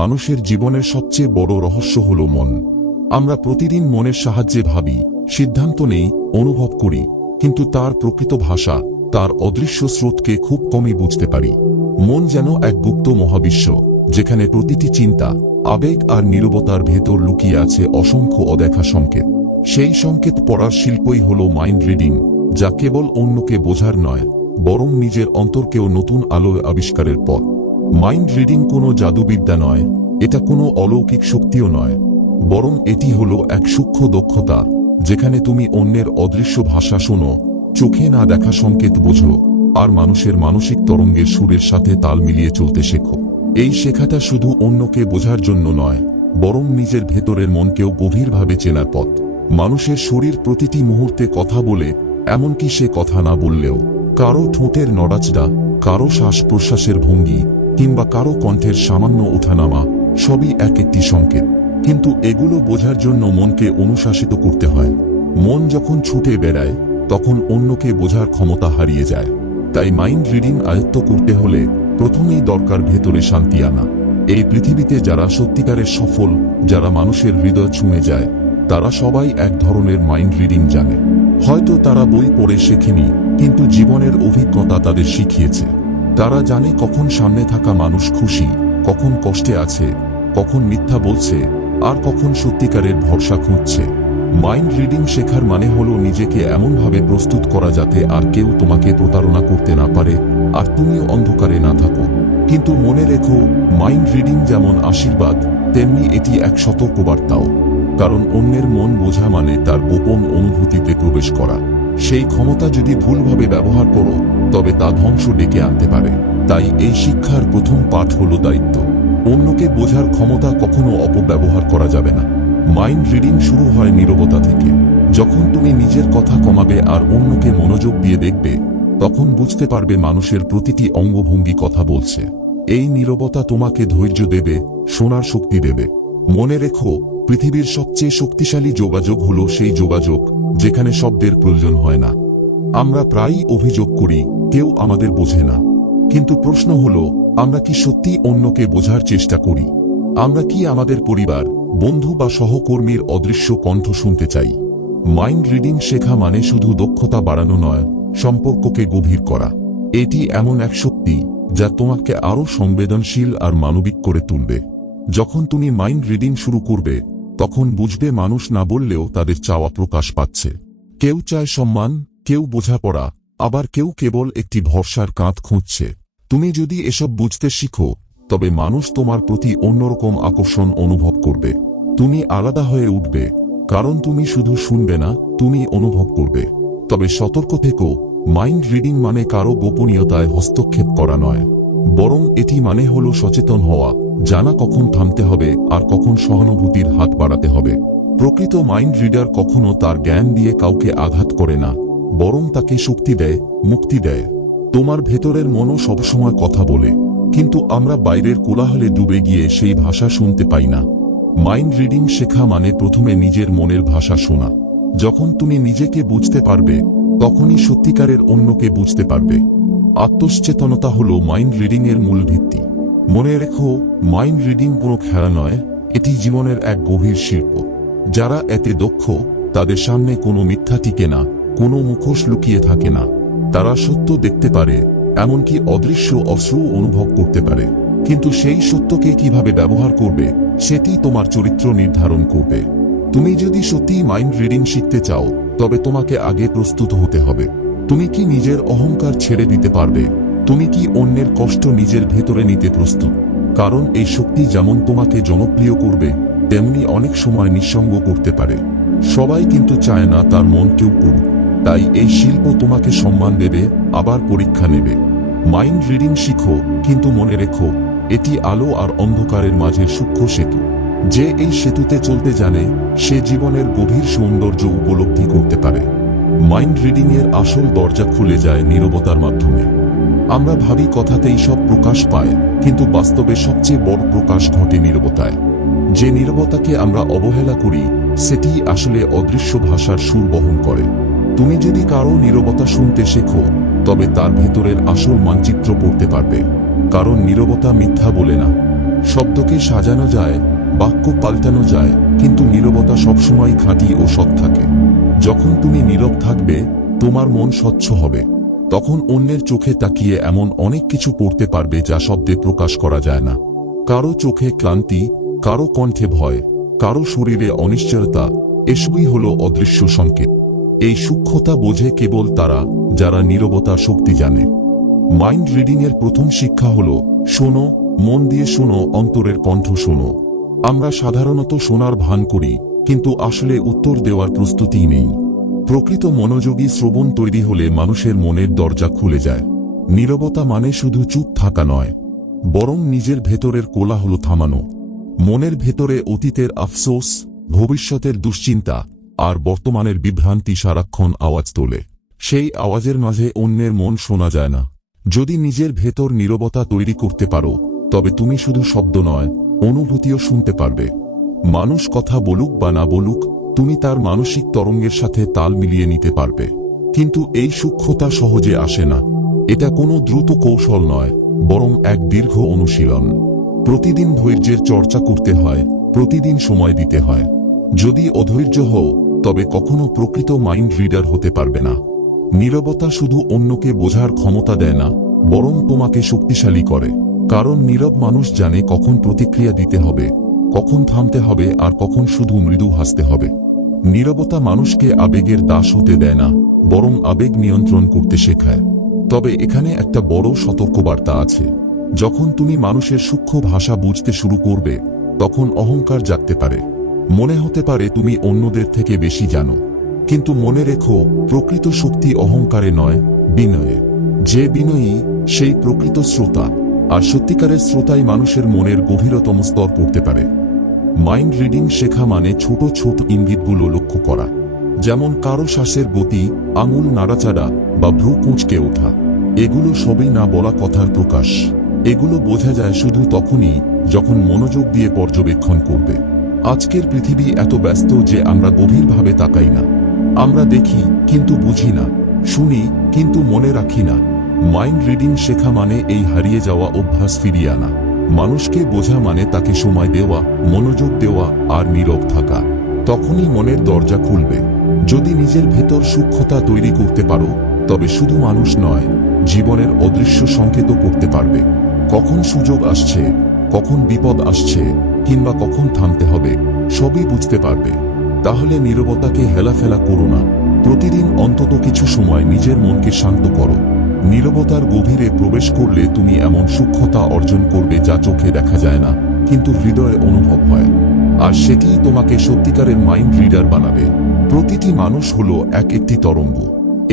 মানুষের জীবনের সবচেয়ে বড় রহস্য হল মন। আমরা প্রতিদিন মনের সাহায্যে ভাবি, সিদ্ধান্ত নেই, অনুভব করি, কিন্তু তার প্রকৃত ভাষা, তার অদৃশ্য স্রোতকে খুব কমই বুঝতে পারি। মন যেন এক গুপ্ত মহাবিশ্ব, যেখানে প্রতিটি চিন্তা, আবেগ আর নীরবতার ভেতর লুকিয়ে আছে অসংখ্য অদেখা সংকেত। সেই সংকেত পড়ার শিল্পই হল মাইন্ড রিডিং যা কেবল অন্যকে বোঝার নয়, বরং নিজের অন্তরকেও নতুন আলোয় আবিষ্কারের পথ। মাইন্ড রিডিং কোনো জাদুবিদ্যা নয়, এটা কোনো অলৌকিক শক্তিও নয়, বরং এটি হলো এক সূক্ষ্ম দক্ষতা, যেখানে তুমি অন্যের অদৃশ্য ভাষা শোনো, চোখে না দেখা সংকেত বোঝো, আর মানুষের মানসিক তরঙ্গের সুরের সাথে তাল মিলিয়ে চলতে শেখো। এই শেখাটা শুধু অন্যকে বোঝার জন্য নয়, বরং নিজের ভেতরের মনকেও গভীরভাবে চেনার পথ। মানুষের শরীর প্রতিটি মুহূর্তে কথা বলে, এমনকি সে কথা না বললেও, কারও ঠোঁটের নড়াচড়া, কারও শ্বাস প্রশ্বাসের ভঙ্গি কিংবা কারও কণ্ঠের সামান্য ওঠানামা সবই এক একটি সংকেত। কিন্তু এগুলো বোঝার জন্য মনকে অনুশাসিত করতে হয়। মন যখন ছুটে বেড়ায়, তখন অন্যকে বোঝার ক্ষমতা হারিয়ে যায়। তাই মাইন্ড রিডিং আয়ত্ত করতে হলে প্রথমেই দরকার ভেতরে শান্তি আনা। এই পৃথিবীতে যারা সত্যিকারের সফল, যারা মানুষের হৃদয় ছুঁয়ে যায়, তারা সবাই এক ধরনের মাইন্ড রিডিং জানে। হয়তো তারা বই পড়ে শেখেনি, কিন্তু জীবনের অভিজ্ঞতা তাদের শিখিয়েছে। তারা জানে কখন সামনে থাকা মানুষ খুশি, কখন কষ্টে আছে, কখন মিথ্যা বলছে, আর কখন সত্যিকারের ভরসা খুঁজছে। মাইন্ড রিডিং শেখার মানে হলো নিজেকে এমনভাবে প্রস্তুত করা যাতে আর কেউ তোমাকে প্রতারণা করতে না পারে, আর তুমিও অন্ধকারে না থাকো। কিন্তু মনে রেখো মাইন্ড রিডিং যেমন আশীর্বাদ, তেমনি এটি এক সতর্কবার্তাও। কারণ অন্যের মন বোঝা মানে তার গোপন অনুভূতিতে প্রবেশ করা। সেই ক্ষমতা যদি ভুলভাবে ব্যবহার করো তবে তা ধ্বংস ডেকে আনতে পারে। তাই এই শিক্ষার প্রথম পাঠ হল দায়িত্ব। অন্যকে বোঝার ক্ষমতা কখনো অপব্যবহার করা যাবে না। মাইন্ড রিডিং শুরু হয় নীরবতা থেকে। যখন তুমি নিজের কথা কমাবে আর অন্যকে মনোযোগ দিয়ে দেখবে, তখন বুঝতে পারবে মানুষের প্রতিটি অঙ্গভঙ্গি কথা বলছে। এই নীরবতা তোমাকে ধৈর্য দেবে, শোনার শক্তি দেবে। মনে রেখো, পৃথিবীর সবচেয়ে শক্তিশালী যোগাযোগ হলো সেই যোগাযোগ, যেখানে শব্দের প্রয়োজন হয় না। আমরা প্রায়ই অভিযোগ করি, কেউ আমাদের বোঝে না। কিন্তু প্রশ্ন হলো, আমরা কি সত্যি অন্যকে বোঝার চেষ্টা করি? আমরা কি আমাদের পরিবার, বন্ধু বা সহকর্মীর অদৃশ্য কণ্ঠ শুনতে চাই? মাইন্ড রিডিং শেখা মানে শুধু দক্ষতা বাড়ানো নয়, সম্পর্ককে গভীর করা। এটি এমন এক শক্তি, যা তোমাকে আরও সংবেদনশীল আর মানবিক করে তুলবে। যখন তুমি মাইন্ড রিডিং শুরু করবে, তখন বুঝবে মানুষ না বললেও তাদের চাওয়া প্রকাশ পাচ্ছে। কেউ চায় সম্মান কেউ বোঝাপড়া, আবার কেউ কেবল একটি ভরসার কাঁধ খুঁজছে। তুমি যদি এসব বুঝতে শিখো, তবে মানুষ তোমার প্রতি অন্যরকম আকর্ষণ অনুভব করবে। তুমি আলাদা হয়ে উঠবে, কারণ তুমি শুধু শুনবে না, তুমি অনুভব করবে। তবে সতর্ক থেকো মাইন্ড রিডিং মানে কারও গোপনীয়তায় হস্তক্ষেপ করা নয়। বরং এটি মানে হল সচেতন হওয়া, জানা কখন থামতে হবে, আর কখন সহানুভূতির হাত বাড়াতে হবে। প্রকৃত মাইন্ড রিডার কখনো তার জ্ঞান দিয়ে কাউকে আঘাত করে না। বরং তাকে শক্তি দেয়, মুক্তি দেয়। তোমার ভেতরের মনও সবসময় কথা বলে, কিন্তু আমরা বাইরের কোলাহলে ডুবে গিয়ে সেই ভাষা শুনতে পাই না। মাইন্ড রিডিং শেখা মানে প্রথমে নিজের মনের ভাষা শোনা। যখন তুমি নিজেকে বুঝতে পারবে, তখনই সত্যিকারের অন্যকে বুঝতে পারবে। আত্মসচেতনতা হল মাইন্ড রিডিংয়ের মূল ভিত্তি। মনে রেখো মাইন্ড রিডিং কোনো খেলা নয়, এটি জীবনের এক গভীর শিল্প। যারা এতে দক্ষ, তাদের সামনে কোনো মিথ্যা টিকে না। কোনো মুখোশ লুকিয়ে থাকে না। তারা সত্য দেখতে পারে, এমনকি অদৃশ্য অশ্রু অনুভব করতে পারে। কিন্তু সেই সত্যকে কীভাবে ব্যবহার করবে, সেটি তোমার চরিত্র নির্ধারণ করবে। তুমি যদি সত্যি মাইন্ড রিডিং শিখতে চাও, তবে তোমাকে আগে প্রস্তুত হতে হবে। তুমি কি নিজের অহংকার ছেড়ে দিতে পারবে? তুমি কি অন্যের কষ্ট নিজের ভেতরে নিতে প্রস্তুত? কারণ এই শক্তি যেমন তোমাকে জনপ্রিয় করবে, তেমনি অনেক সময় নিঃসঙ্গ করতে পারে। সবাই কিন্তু চায় না তার মন কেউ করুক। তাই এই শিল্প তোমাকে সম্মান দেবে, আবার পরীক্ষা নেবে। মাইন্ড রিডিং শিখো, কিন্তু মনে রেখো, এটি আলো আর অন্ধকারের মাঝে সূক্ষ্ম সেতু। যে এই সেতুতে চলতে জানে, সে জীবনের গভীর সৌন্দর্য উপলব্ধি করতে পারে। মাইন্ড রিডিং এর আসল দরজা খুলে যায় নীরবতার মাধ্যমে। আমরা ভাবি কথাতেই সব প্রকাশ পায়, কিন্তু বাস্তবে সবচেয়ে বড় প্রকাশ ঘটে নীরবতায়। যে নীরবতাকে আমরা অবহেলা করি সেটি আসলে অদৃশ্য ভাষার সুর বহন করে। তুমি যদি কারও নীরবতা শুনতে শেখো, তবে তার ভেতরের আসল মানচিত্র পড়তে পারবে। কারণ নীরবতা মিথ্যা বলে না। শব্দকে সাজানো যায়, বাক্য পাল্টানো যায়, কিন্তু নীরবতা সবসময় খাঁটি ও সৎ থাকে। যখন তুমি নীরব থাকবে, তোমার মন স্বচ্ছ হবে। তখন অন্যের চোখে তাকিয়ে এমন অনেক কিছু পড়তে পারবে যা শব্দে প্রকাশ করা যায় না। কারও চোখে ক্লান্তি, কারও কণ্ঠে ভয়, কারও শরীরে অনিশ্চয়তা, এসবই হল অদৃশ্য সংকেত। এই সূক্ষ্মতা বোঝে কেবল তারা, যারা নীরবতা শক্তি জানে। মাইন্ড রিডিংয়ের প্রথম শিক্ষা হল, শোনো, মন দিয়ে শোনো, অন্তরের কণ্ঠ শোনো। আমরা সাধারণত শোনার ভান করি, কিন্তু আসলে উত্তর দেওয়ার প্রস্তুতি নেই। প্রকৃত মনোযোগী শ্রবণ তৈরি হলে মানুষের মনের দরজা খুলে যায়। নীরবতা মানে শুধু চুপ থাকা নয়, বরং নিজের ভেতরের কোলাহল থামানো। মনের ভেতরে অতীতের আফসোস, ভবিষ্যতের দুশ্চিন্তা আর বর্তমানের বিভ্রান্তি সারাক্ষণ আওয়াজ তোলে। সেই আওয়াজের মাঝে অন্যের মন শোনা যায় না। যদি নিজের ভেতর নীরবতা তৈরি করতে পারো, তবে তুমি শুধু শব্দ নয়, অনুভূতিও শুনতে পারবে। মানুষ কথা বলুক বা না বলুক, তুমি তার মানসিক তরঙ্গের সাথে তাল মিলিয়ে নিতে পারবে। কিন্তু এই সূক্ষ্মতা সহজে আসে না। এটা কোনো দ্রুত কৌশল নয়, বরং এক দীর্ঘ অনুশীলন। প্রতিদিন ধৈর্যের চর্চা করতে হয়, প্রতিদিন সময় দিতে হয়। যদি অধৈর্য হও তবে কখনো প্রকৃত মাইন্ড রিডার হতে পারবে না। নীরবতা শুধু অন্যকে বোঝার ক্ষমতা দেয় না, বরং তোমাকে শক্তিশালী করে। কারণ নীরব মানুষ জানে কখন প্রতিক্রিয়া দিতে হবে, কখন থামতে হবে আর কখন শুধু মৃদু হাসতে হবে। নীরবতা মানুষকে আবেগের দাস হতে দেয় না, বরং আবেগ নিয়ন্ত্রণ করতে শেখায়। তবে এখানে একটা বড় সতর্কবার্তা আছে। যখন তুমি মানুষের সূক্ষ্ম ভাষা বুঝতে শুরু করবে, তখন অহংকার জাগতে পারে। মনে হতে পারে তুমি অন্যদের থেকে বেশি জানো। কিন্তু মনে রেখো, প্রকৃত শক্তি অহংকারে নয়, বিনয়ে। যে বিনয়ী, সেই প্রকৃত শ্রোতা। আর সত্যিকারের শ্রোতাই মানুষের মনের গভীরতম স্তর পড়তে পারে। মাইন্ড রিডিং শেখা মানে ছোট ছোট ইঙ্গিতগুলো লক্ষ্য করা। যেমন কারও শ্বাসের গতি, আঙুল নাড়াচাড়া বা ভ্রু কুঁচকে ওঠা। এগুলো সবই না বলা কথার প্রকাশ। এগুলো বোঝা যায় শুধু তখনই যখন মনোযোগ দিয়ে পর্যবেক্ষণ করবে। আজকের পৃথিবী এত ব্যস্ত যে আমরা গভীরভাবে তাকাই না। আমরা দেখি, কিন্তু বুঝি না, শুনি, কিন্তু মনে রাখি না। মাইন্ড রিডিং শেখা মানে এই হারিয়ে যাওয়া অভ্যাস ফিরিয়ে আনা। মানুষকে বোঝা মানে তাকে সময় দেওয়া, মনোযোগ দেওয়া আর নীরব থাকা। তখনই মনের দরজা খুলবে। যদি নিজের ভেতর সূক্ষ্মতা তৈরি করতে পারো, তবে শুধু মানুষ নয়, জীবনের অদৃশ্য সংকেতও করতে পারবে। কখন সুযোগ আসছে? কখন বিপদ আসছে কিংবা কখন থামতে হবে, সবই বুঝতে পারবে। তাহলে নীরবতাকে হেলাফেলা করো না। প্রতিদিন অন্তত কিছু সময় নিজের মনকে শান্ত করো। নীরবতার গভীরে প্রবেশ করলে তুমি এমন সূক্ষ্মতা অর্জন করবে যা চোখে দেখা যায় না, কিন্তু হৃদয়ে অনুভব হয়। আর সেটিই তোমাকে সত্যিকারের মাইন্ড রিডার বানাবে। প্রতিটি মানুষ হলো এক একটি তরঙ্গ।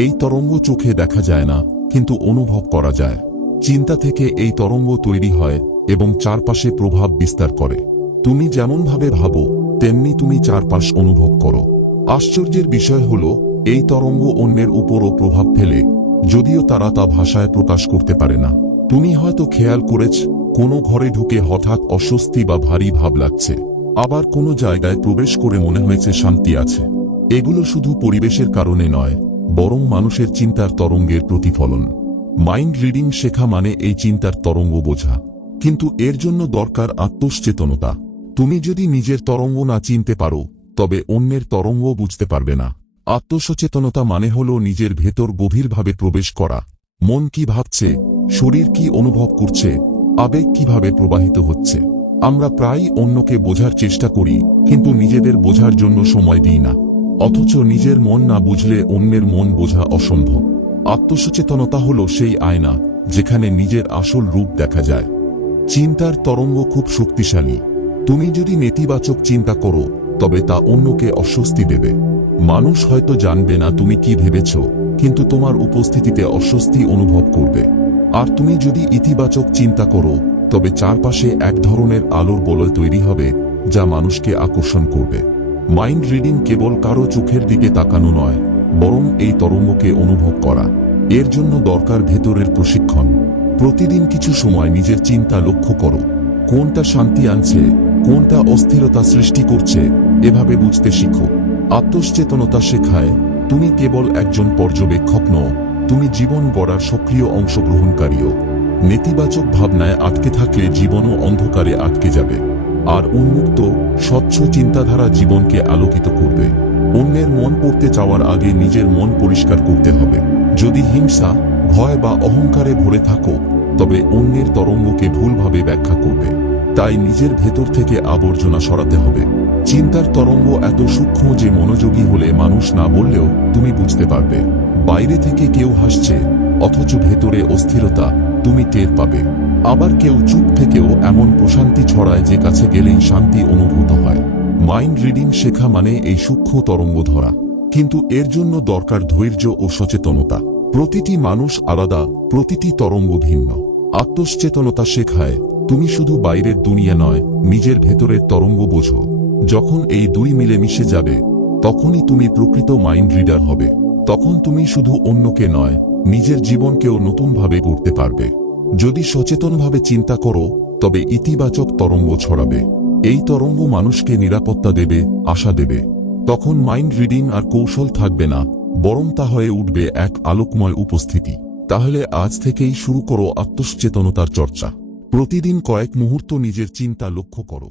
এই তরঙ্গ চোখে দেখা যায় না, কিন্তু অনুভব করা যায়। চিন্তা থেকে এই তরঙ্গ তৈরি হয় এবং চারপাশে প্রভাব বিস্তার করে। তুমি যেমনভাবে ভাবো, তেমনি তুমি চারপাশ অনুভব করো। আশ্চর্যের বিষয় হল, এই তরঙ্গ অন্যের উপরও প্রভাব ফেলে, যদিও তারা তা ভাষায় প্রকাশ করতে পারে না। তুমি হয়তো খেয়াল করেছ, কোনো ঘরে ঢুকে হঠাৎ অস্বস্তি বা ভারী ভাব লাগছে। আবার কোনো জায়গায় প্রবেশ করে মনে হয়েছে শান্তি আছে। এগুলো শুধু পরিবেশের কারণে নয়, বরং মানুষের চিন্তার তরঙ্গের প্রতিফলন। মাইন্ড রিডিং শেখা মানে এই চিন্তার তরঙ্গ বোঝা। কিন্তু এর জন্য দরকার আত্মসচেতনতা। তুমি যদি নিজের তরঙ্গ না চিনতে পারো, তবে অন্যের তরঙ্গ বুঝতে পারবে না। আত্মসচেতনতা মানে হল নিজের ভেতর গভীরভাবে প্রবেশ করা। মন কি ভাবছে, শরীর কি অনুভব করছে, আবেগ কীভাবে প্রবাহিত হচ্ছে। আমরা প্রায় অন্যকে বোঝার চেষ্টা করি, কিন্তু নিজেদের বোঝার জন্য সময় দিই না। অথচ নিজের মন না বুঝলে অন্যের মন বোঝা অসম্ভব। আত্মসচেতনতা হল সেই আয়না, যেখানে নিজের আসল রূপ দেখা যায়। চিন্তার তরঙ্গ খুব শক্তিশালী। তুমি যদি নেতিবাচক চিন্তা করো, তবে তা অন্যকে অস্বস্তি দেবে। মানুষ হয়তো জানবে না তুমি কি ভেবেছ, কিন্তু তোমার উপস্থিতিতে অস্বস্তি অনুভব করবে। আর তুমি যদি ইতিবাচক চিন্তা করো, তবে চারপাশে এক ধরনের আলোর বলয় তৈরি হবে, যা মানুষকে আকর্ষণ করবে। মাইন্ড রিডিং কেবল কারও চোখের দিকে তাকানো নয়, বরং এই তরঙ্গকে অনুভব করা। এর জন্য দরকার ভেতরের প্রশিক্ষণ। প্রতিদিন কিছু সময় নিজের চিন্তা লক্ষ্য করো। কোনটা শান্তি আনছে, কোনটা অস্থিরতা সৃষ্টি করছে, এভাবে বুঝতে শিখো। আত্মসচেতনতা শেখায়, তুমি কেবল একজন পর্যবেক্ষক নও, তুমি জীবন গড়ার সক্রিয় অংশগ্রহণকারীও। নেতিবাচক ভাবনায় আটকে থাকলে জীবনও অন্ধকারে আটকে যাবে। আর উন্মুক্ত, স্বচ্ছ চিন্তাধারা জীবনকে আলোকিত করবে। অন্যের মন পড়তে চাওয়ার আগে নিজের মন পরিষ্কার করতে হবে। যদি হিংসা ভয় বা অহংকারে ভরে থাকো, তবে অন্যের তরঙ্গকে ভুলভাবে ব্যাখ্যা করবে। তাই নিজের ভেতর থেকে আবর্জনা সরাতে হবে। চিন্তার তরঙ্গ এত সূক্ষ্ম যে মনোযোগী হলে মানুষ না বললেও তুমি বুঝতে পারবে। বাইরে থেকে কেউ হাসছে, অথচ ভেতরে অস্থিরতা তুমি টের পাবে। আবার কেউ চুপ থেকেও এমন প্রশান্তি ছড়ায় যে কাছে গেলেই শান্তি অনুভূত হয়। মাইন্ড রিডিং শেখা মানে এই সূক্ষ্ম তরঙ্গ ধরা। কিন্তু এর জন্য দরকার ধৈর্য ও সচেতনতা। প্রতিটি মানুষ আলাদা, প্রতিটি তরঙ্গ ভিন্ন। আত্মসচেতনতা শেখায়, তুমি শুধু বাইরের দুনিয়া নয়, নিজের ভেতরের তরঙ্গ বোঝো। যখন এই দুই মিলে মিশে যাবে, তখনই তুমি প্রকৃত মাইন্ড রিডার হবে। তখন তুমি শুধু অন্যকে নয়, নিজের জীবনকেও নতুনভাবে গড়তে পারবে। যদি সচেতনভাবে চিন্তা করো, তবে ইতিবাচক তরঙ্গ ছড়াবে। এই তরঙ্গ মানুষকে নিরাপত্তা দেবে, আশা দেবে। তখন মাইন্ড রিডিং আর কৌশল থাকবে না। বরং তা হয়ে উঠবে এক আলোকময় উপস্থিতি। তাহলে আজ থেকেই শুরু করো আত্মসচেতনতার চর্চা। প্রতিদিন কয়েক মুহূর্ত নিজের চিন্তা লক্ষ্য করো।